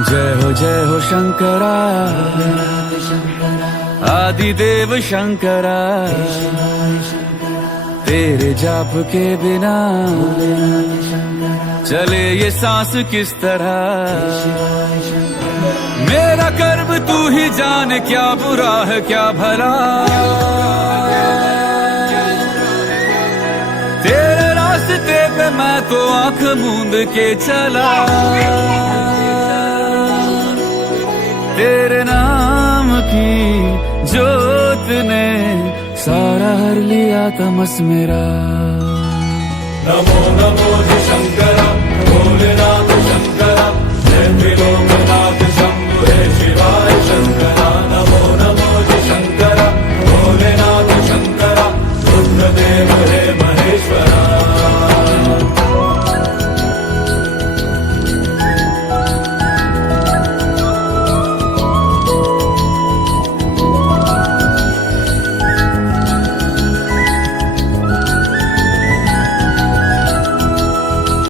जय हो शंकरा आदिदेव शंकरा, तेरे जाप के बिना चले ये सांस किस तरह। मेरा कर्म तू ही जाने, क्या बुरा है क्या भला। तेरे रास्ते पे मैं तो आंख मूंद के चला, तेरे नाम की जोत ने सारा हर लिया तमस मेरा। नमो नमो शंकरा भोलेनाथ शंकरा, जय त्रिलोक